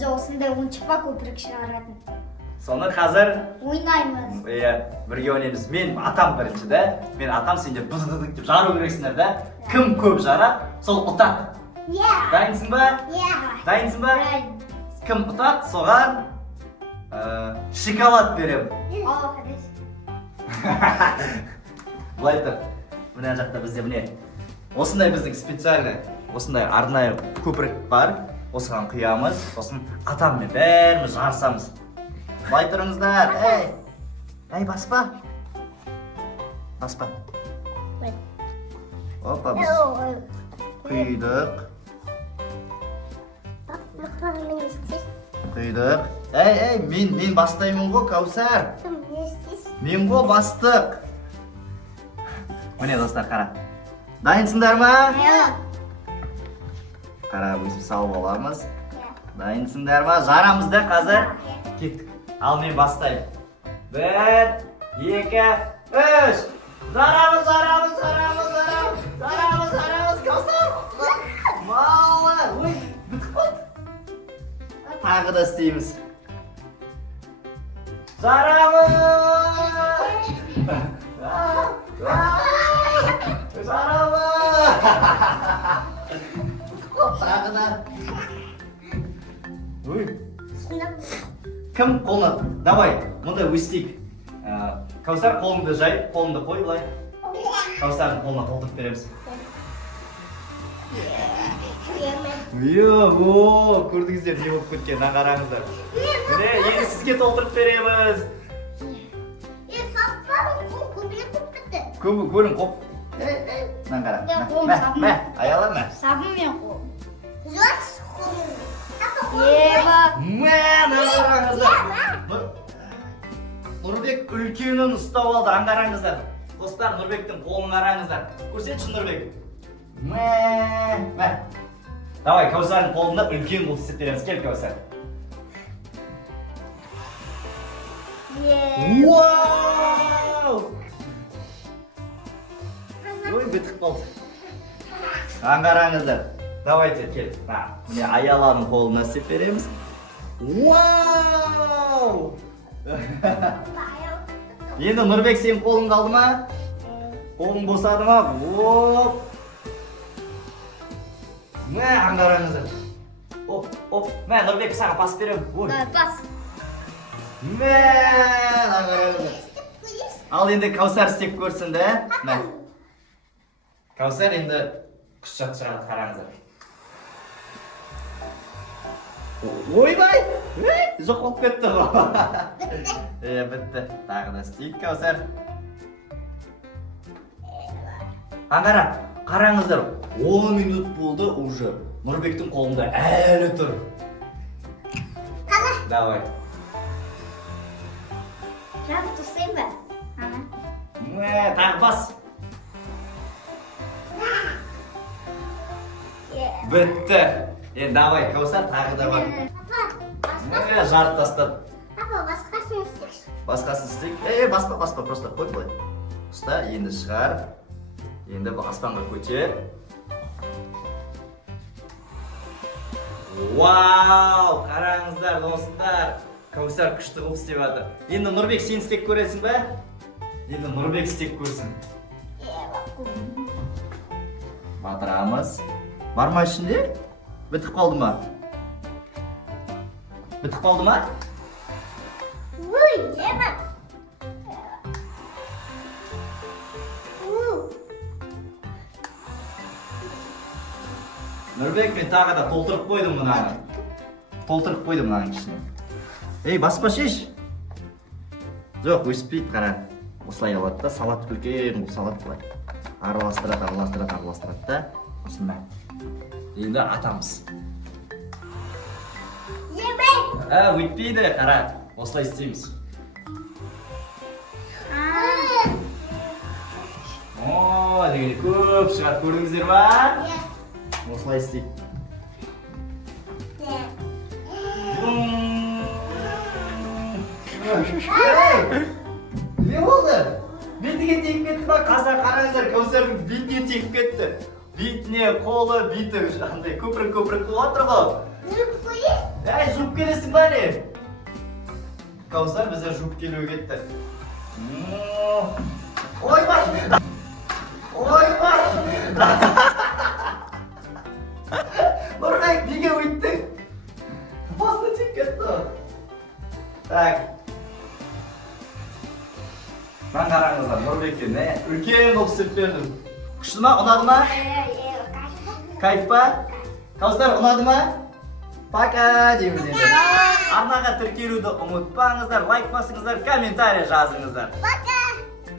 Biz осындай ойыншық па көпірік шығаратын. Соны қазір Ойнаймыз. бірге ойнаймыз. Мен атам бірінші да. Мен атам сендер бызыдыдық деп жару керексіңдер да. Кім көп жарады, сол ұтады. Дайынсың ба? Дайынсың ба? Кім ұтады, соған шоколад берем. Былай тұр. Мына жақта бізде міне. Осындай біздің специальный, осындай арнайы көпірік бар. Осыған құямыз, сосын атаммен бәріміз жарысамыз. Былай тұрыңыздар. Әй, баспа. Баспа. Опа, біз құйдық. Құйдық. Әй, мен бастаймын ғой, Кәусар. Мен ғой бастық. Міне достар, қара. Дайынсыңдар ма? Қара, өсіп салып аламыз. Дайынсыңдар ма? Жарамыз да қазір. Кеттік. Ал мен бастайым. 1, 2, 3. Жарамыз. Кәусар. Малы. Ой, бітіп қалды. Тағы да істейміз. Жарамыз. Кім қолына? Давай, мұнда өстейік. Кәусар, қолыңды жай, қолыңды қой былай. Кәусардың қолына толтырып береміз. Көрдіңіздер, не болып кеткен, қараңыздар. Міне, енді сізге толтырып береміз. Көрің қоп. Мына қара. Мә, аяла мә. Сабын мен қол. Мә, қараңыздар. Нұрбек үлкенін ұстап алды, аңғараңыздар. Достар, Нұрбектің қолын қараңыздар. Көрсетші Нұрбек. Мә. Давай, Кәусардың қолында үлкен бұл істеп береміз. Кел, Кәусар. Вау! Ой, бітіп қалды. Аңғараңыздар. Давайте, кел. Міне аяланың қолына істеп береміз. Вау! Енді Нұрбек, сен қолың қалды ма? Қолың босады ма? Оп! Мә, аңғараңыздар. Оп. Мә, Нұрбек, саған пас берем. Пас. Мә, аңғараңыздар. Ал енді Кәусар істеп көрсін да. Мә. Кәусар енді күш жатшырады, қараңыздар. Ойбай! Жоқ болып кетті ғой. Бітті. Тағы да істейік, Кәусар. Аңғара, қараңыздар. 10 минут болды уже. Нұрбектің қолында әлі тұр. Давай. Жабы тұсайым ба? Тағы бас. Бітті. Давай, Кәусар, тағы да бар. Жарып тастады. Басқасын істейікші. Басқасын істейік. Баспа, просто қой былай. Ұста, енді шығар. Енді аспанға көтер. Вау, қараңыздар, достар. Кәусар күшті қылып істеп жатыр. Енді Нұрбек, сен істеп көресің бе? Енді Нұрбек істеп көрсін. Батырамыз. Бар ма ішінде? Бітіп қалды ма? Нұрбек, мен тағы да толтырып қойдым мұнаны. Мұнаның ішіне. Ей, баспа шеш. Жоқ, өспейді, қара. Осылай алады да, салат үлкен, салат былай. Араластырады да. Осында. Енді атамыз. Өйтпейді, қара. Осылай істейміз. Деген көп шығады, көрдіңіздер ма? Осылай істейік. Не болды? Бетіге тегіп кетті ма? Қараңыздар, Кәусардың бетіне тегіп кетті. Бетіне, қолы, беті көпірік болып жатыр ғой. Жуып келесің ба не? Каусар бізде жуып келуі кетті. Ойбай! Ойбай! Нұрбек, неге өйттің? Басына тиіп кетті. Так. Мен қараңыздар, Нұрбекке не? Үлкен қылып істеп бердім. Күшті ма? Ұнады ма? Кайф па? Каусар, ұнады ма? Пока дейміз енді. Арнаға тіркелуді ұмытпаңыздар, лайк басыңыздар, комментарий жазыңыздар. Пока!